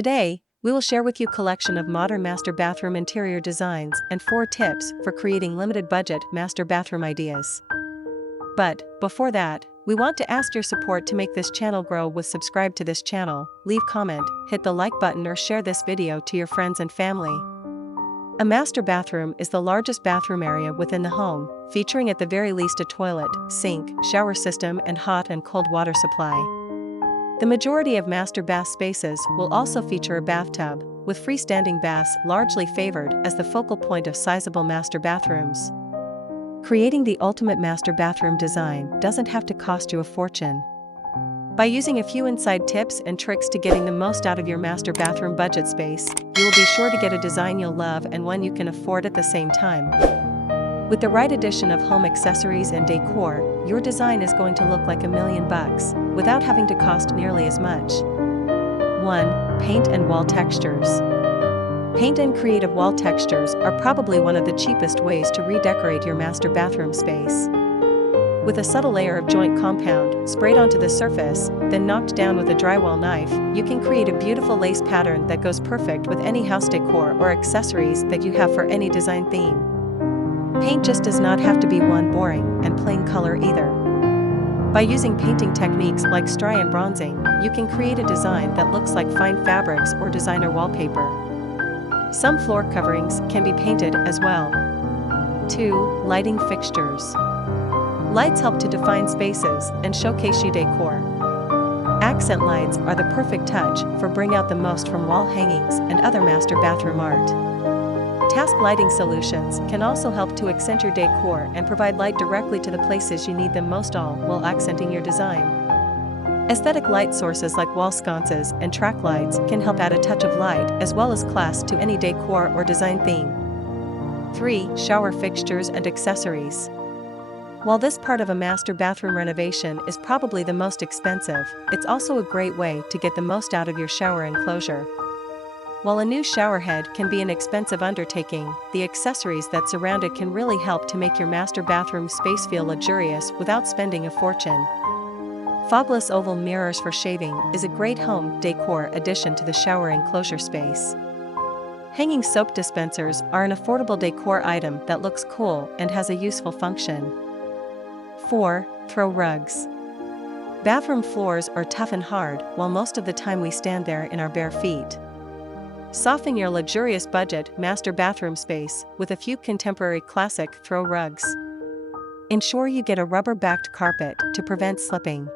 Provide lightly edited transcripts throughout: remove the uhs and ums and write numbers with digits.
Today, we will share with you a collection of modern master bathroom interior designs and 4 tips for creating limited budget master bathroom ideas. But, before that, we want to ask your support to make this channel grow with subscribe to this channel, leave comment, hit the like button or share this video to your friends and family. A master bathroom is the largest bathroom area within the home, featuring at the very least a toilet, sink, shower system and hot and cold water supply. The majority of master bath spaces will also feature a bathtub, with freestanding baths largely favored as the focal point of sizable master bathrooms. Creating the ultimate master bathroom design doesn't have to cost you a fortune. By using a few inside tips and tricks to getting the most out of your master bathroom budget space, you will be sure to get a design you'll love and one you can afford at the same time. With the right addition of home accessories and decor, your design is going to look like $1 million without having to cost nearly as much. 1. Paint and wall textures. Paint and creative wall textures are probably one of the cheapest ways to redecorate your master bathroom space. With a subtle layer of joint compound sprayed onto the surface, then knocked down with a drywall knife, you can create a beautiful lace pattern that goes perfect with any house decor or accessories that you have for any design theme. Paint just does not have to be one boring and plain color either. By using painting techniques like stry and bronzing, you can create a design that looks like fine fabrics or designer wallpaper. Some floor coverings can be painted as well. 2. Lighting fixtures. Lights help to define spaces and showcase your decor. Accent lights are the perfect touch for bring out the most from wall hangings and other master bathroom art. Task lighting solutions can also help to accent your decor and provide light directly to the places you need them most, all while accenting your design. Aesthetic light sources like wall sconces and track lights can help add a touch of light as well as class to any decor or design theme. 3. Shower fixtures and accessories. While this part of a master bathroom renovation is probably the most expensive, it's also a great way to get the most out of your shower enclosure. While a new shower head can be an expensive undertaking, the accessories that surround it can really help to make your master bathroom space feel luxurious without spending a fortune. Fogless oval mirrors for shaving is a great home decor addition to the shower enclosure space. Hanging soap dispensers are an affordable decor item that looks cool and has a useful function. 4. Throw rugs. Bathroom floors are tough and hard, while most of the time we stand there in our bare feet. Soften your luxurious budget master bathroom space with a few contemporary classic throw rugs. Ensure you get a rubber-backed carpet to prevent slipping.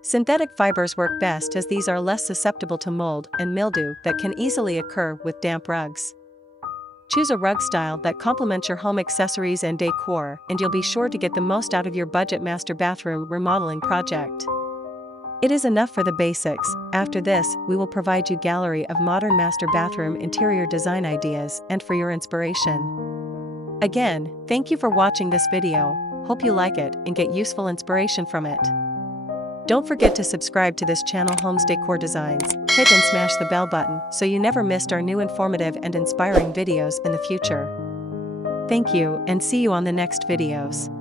Synthetic fibers work best as these are less susceptible to mold and mildew that can easily occur with damp rugs. Choose a rug style that complements your home accessories and decor, and you'll be sure to get the most out of your budget master bathroom remodeling project. It is enough for the basics. After this, we will provide you a gallery of modern master bathroom interior design ideas and for your inspiration. Again, thank you for watching this video. Hope you like it and get useful inspiration from it. Don't forget to subscribe to this channel Homes Decor Designs, hit and smash the bell button so you never missed our new informative and inspiring videos in the future. Thank you and see you on the next videos.